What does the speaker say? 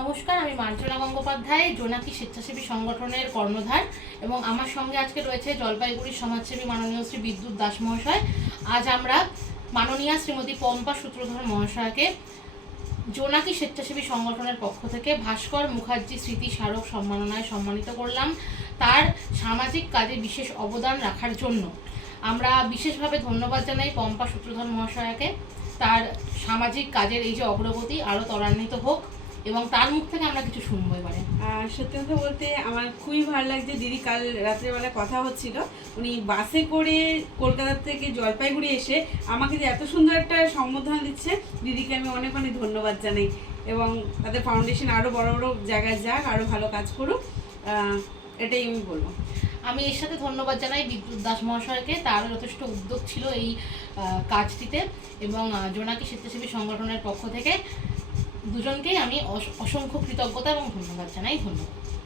নমস্কার, আমি মার্জনা গঙ্গোপাধ্যায়, জোনাকি স্বেচ্ছাসেবী সংগঠনের কর্ণধার এবং আমার সঙ্গে আজকে রয়েছে জলপাইগুড়ির সমাজসেবী মাননীয় শ্রী বিদ্যুৎ দাস মহাশয় আজ আমরা মাননীয়া শ্রীমতী পম্পা সূত্রধর মহাশয়কে জোনাকি স্বেচ্ছাসেবী সংগঠনের পক্ষ থেকে ভাস্কর মুখার্জি স্মৃতি স্মারক সম্মাননায় সম্মানিত করলাম তার সামাজিক কাজে বিশেষ অবদান রাখার জন্য। আমরা বিশেষভাবে ধন্যবাদ জানাই পম্পা সূত্রধর মহাশয়াকে। তার সামাজিক কাজের এই যে অগ্রগতি আরও ত্বরান্বিত হোক। এবং তার মুখ থেকে আমরা কিছু শুনব এবারে। আর সত্যি কথা বলতে আমার খুবই ভালো লাগছে দিদি কাল রাত্রেবেলা কথা হচ্ছিল। উনি বাসে করে কলকাতা থেকে জলপাইগুড়ি এসে আমাকে যে এত সুন্দর একটা সম্বোধনা দিচ্ছে দিদিকে আমি অনেক অনেক ধন্যবাদ জানাই। এবং তাদের ফাউন্ডেশন আরও বড় বড় জায়গায় যাক আরও ভালো কাজ করুক এটাই আমি বলব। আমি এর সাথে ধন্যবাদ জানাই বিদ্যুৎ দাস মহাশয়কে তারও যথেষ্ট উদ্যোগ ছিল এই কাজটিতে। এবং জোনাকি স্বেচ্ছাসেবী সংগঠনের পক্ষ থেকে দুজনকেই আমি অস- অসংখ্য কৃতজ্ঞতা এবং ধন্যবাদ জানাই। ধন্যবাদ।